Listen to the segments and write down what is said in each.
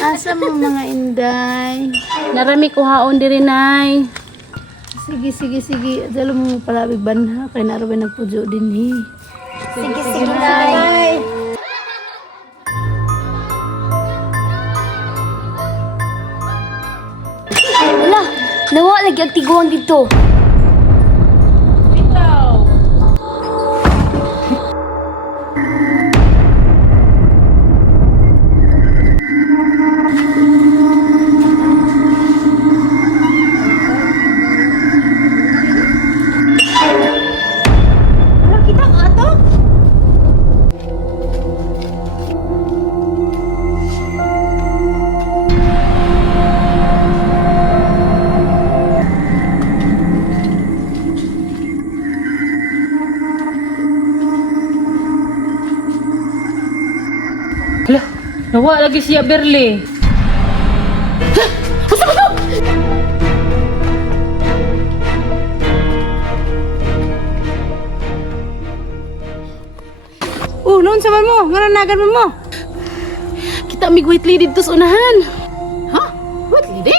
Asa mo mga inday? Narami ko haon diri nay. Sige. Dalo mo palabig banha kay naroon nagpudyo din hi. Sige, Nay. Wala, nawa lagi ang tiguan dito. Hala, nawa lagi siya Berli. Noon sa man mo, ngaranagan mo. Kita mig wait lady dito sa unahan. Ha? What lady?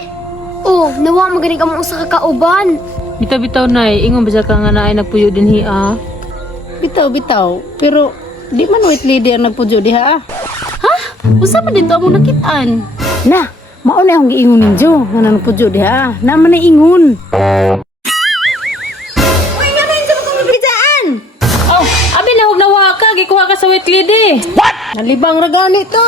Oh, nawa magaling ka mong usa ka kauban. Bitaw-bitaw nay, ingon ba ka nga naay nagpuyo din hiya? Bitaw. Pero di man white lady ang nagpudyo diha. Ha? Usa pa dito among nakitaan? Na, mao na akong giingon ninyo nga nagpudyo diha. Naman na ingon. Oh, abi na hug nawa ka, gikuha ka sa wait lady. Nalibang ra gani to.